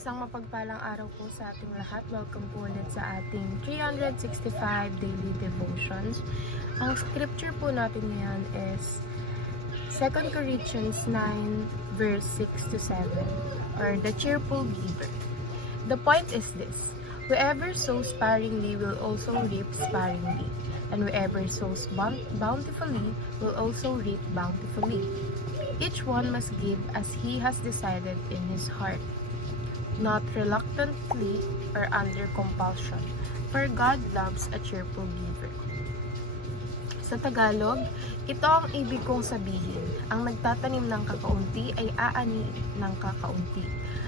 Isang mapagpalang araw po sa ating lahat. Welcome po ulit sa ating 365 Daily Devotions. Ang scripture po natin ngayon is 2 Corinthians 9 verse 6 to 7, or the cheerful giver. The point is this: whoever sows sparingly will also reap sparingly, and whoever sows bountifully will also reap bountifully. Each one must give as he has decided in his heart, not reluctantly or under compulsion, for God loves a cheerful giver. Sa Tagalog, ito ang ibig kong sabihin: ang nagtatanim ng kakaunti ay aani ng kakaunti,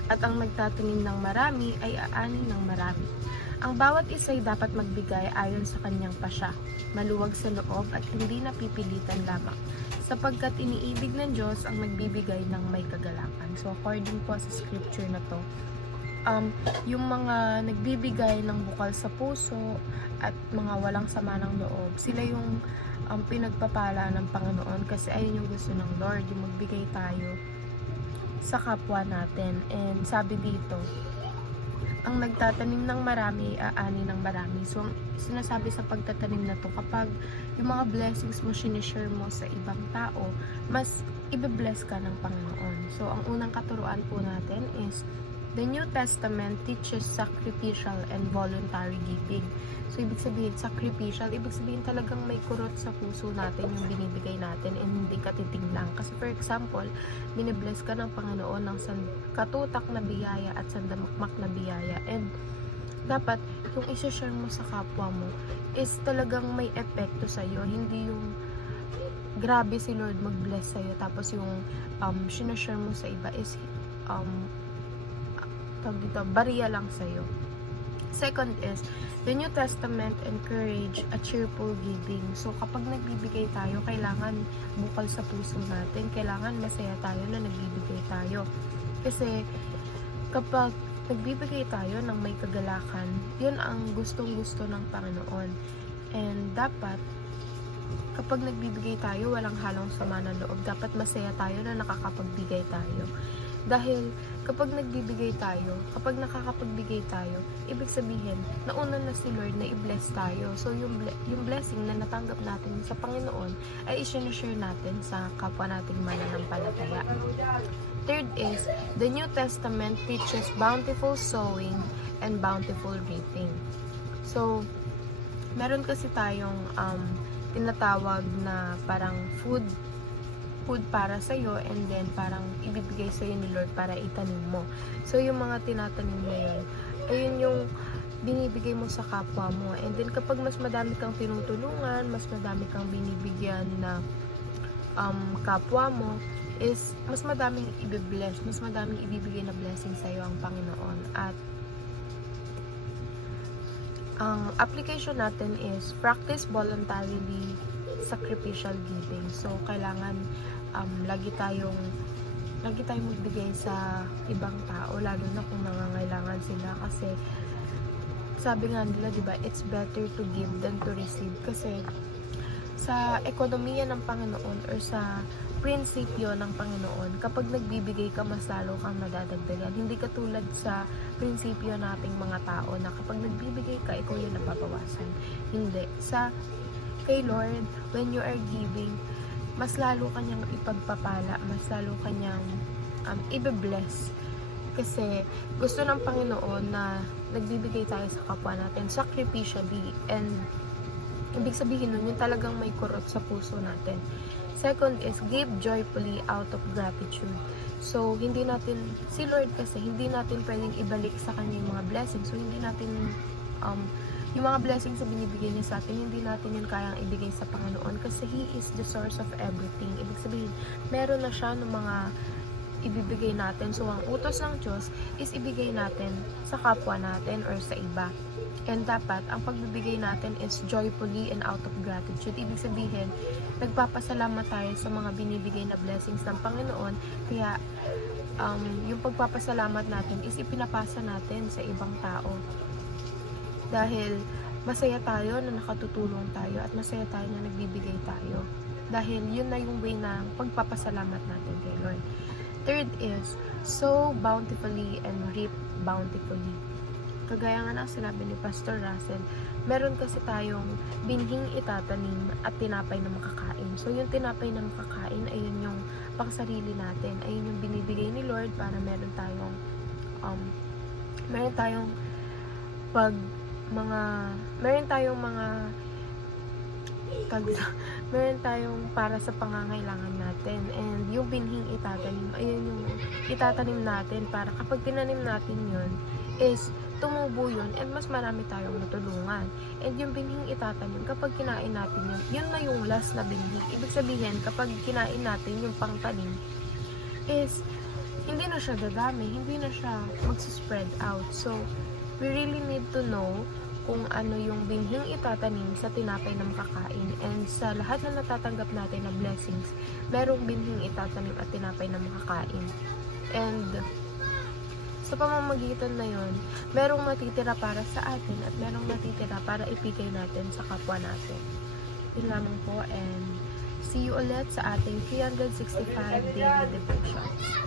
at ang nagtatanim ng marami ay aani ng marami. Ang bawat isa ay dapat magbigay ayon sa kanyang pasya, maluwag sa loob at hindi napipilitan lamang, sapagkat iniibig ng Diyos ang nagbibigay ng may kagalakan. So according po sa scripture na to, yung mga nagbibigay ng bukal sa puso at mga walang sama ng loob, sila yung pinagpapala ng Panginoon, kasi ayun yung gusto ng Lord, yung magbigay tayo sa kapwa natin. And sabi dito, ang nagtatanim ng marami, aani ng marami. So, ang sinasabi sa pagtatanim na to, kapag yung mga blessings mo, sinishare mo sa ibang tao, mas ibe-bless ka ng Panginoon. So, ang unang katuruan po natin is, the New Testament teaches sacrificial and voluntary giving. So, ibig sabihin, sacrificial, ibig sabihin talagang may kurot sa puso natin yung binibigay natin, and hindi katiting lang. Kasi for example, binibless ka ng Panginoon ng katutak na biyaya at sandamakmak na biyaya. And dapat, yung isa-share mo sa kapwa mo is talagang may epekto sa'yo. Hindi yung grabe si Lord mag-bless sa'yo, tapos yung sinashare mo sa iba is bariya lang sa'yo. Second is, the New Testament encourage a cheerful giving. So, kapag nagbibigay tayo, kailangan bukal sa puso natin. Kailangan masaya tayo na nagbibigay tayo. Kasi, kapag nagbibigay tayo ng may kagalakan, yun ang gustong-gusto ng Panginoon. And dapat, kapag nagbibigay tayo, walang halong sama ng loob. Dapat masaya tayo na nakakapagbigay tayo. Dahil kapag nagbibigay tayo, kapag nakakapagbigay tayo, ibig sabihin, nauna na si Lord na i-bless tayo. So, yung blessing na natanggap natin sa Panginoon ay i-share natin sa kapwa nating mananampalataya. Third is, the New Testament teaches bountiful sowing and bountiful reaping. So, meron kasi tayong tinatawag na parang food para sa'yo, and then parang ibibigay sa'yo ni Lord para itanim mo. So, yung mga tinatanim na yun, ayun yung binibigay mo sa kapwa mo. And then, kapag mas madami kang tinutulungan, mas madami kang binibigyan na kapwa mo, is mas madaming i-bless, mas madaming ibibigay na blessing sa'yo ang Panginoon. At ang application natin is practice voluntarily sacrificial giving. So, kailangan lagi tayong magbigay sa ibang tao, lalo na kung nangangailangan sila. Kasi sabi nga nila, diba, it's better to give than to receive. Kasi sa ekonomiya ng Panginoon, or sa prinsipyo ng Panginoon, kapag nagbibigay ka, mas lalo kang madadagdagan. Hindi katulad sa prinsipyo nating mga tao na kapag nagbibigay ka, ikaw yung nababawasan. Hindi. Kay Lord, when you are giving, mas lalo kanyang ipagpapala, mas lalo kanyang ibe-bless. Kasi gusto ng Panginoon na nagbibigay tayo sa kapwa natin sacrificially, and ibig sabihin nun, yung talagang may kurot sa puso natin. Second is, give joyfully out of gratitude. So, si Lord kasi, hindi natin pwedeng ibalik sa kanya yung mga blessings. So, hindi natin, yung mga blessings na binibigay niya sa atin, hindi natin yun kayang ibigay sa Panginoon, kasi He is the source of everything. Ibig sabihin, meron na siya ng mga ibibigay natin. So, ang utos ng Diyos is ibigay natin sa kapwa natin or sa iba. And dapat, ang pagbibigay natin is joyfully and out of gratitude. Ibig sabihin, nagpapasalamat tayo sa mga binibigay na blessings ng Panginoon. Kaya, yung pagpapasalamat natin is ipinapasa natin sa ibang tao. Dahil masaya tayo na nakatutulong tayo, at masaya tayo na nagbibigay tayo. Dahil yun na yung way ng pagpapasalamat natin kay Lord. Third is, sow bountifully and reap bountifully. Kagaya nga ng sinabi ni Pastor Russell, meron kasi tayong binhing itatanim at tinapay na makakain. So, yung tinapay na makakain, ayun yung pangsarili natin. Ayun yung binibigay ni Lord para meron tayong meron tayong para sa pangangailangan natin. And yung binhing itatanim, ayun yung itatanim natin para kapag tinanim natin yun, is tumubo yun and mas marami tayong matulungan. And yung binhing itatanim, kapag kinain natin yun, yun na yung last na binhi. Ibig sabihin, kapag kinain natin yung pangtanim, is hindi na siya dadami, hindi na siya mag-spread out. So, we really need to know kung ano yung binhing itatanim sa tinapay na makakain. And sa lahat na natatanggap natin na blessings, merong binhing itatanim at tinapay na makakain. And sa pamamagitan na yun, merong matitira para sa atin at merong matitira para ipigay natin sa kapwa natin. Yun lamang po, and see you ulit sa ating 365 daily devotions.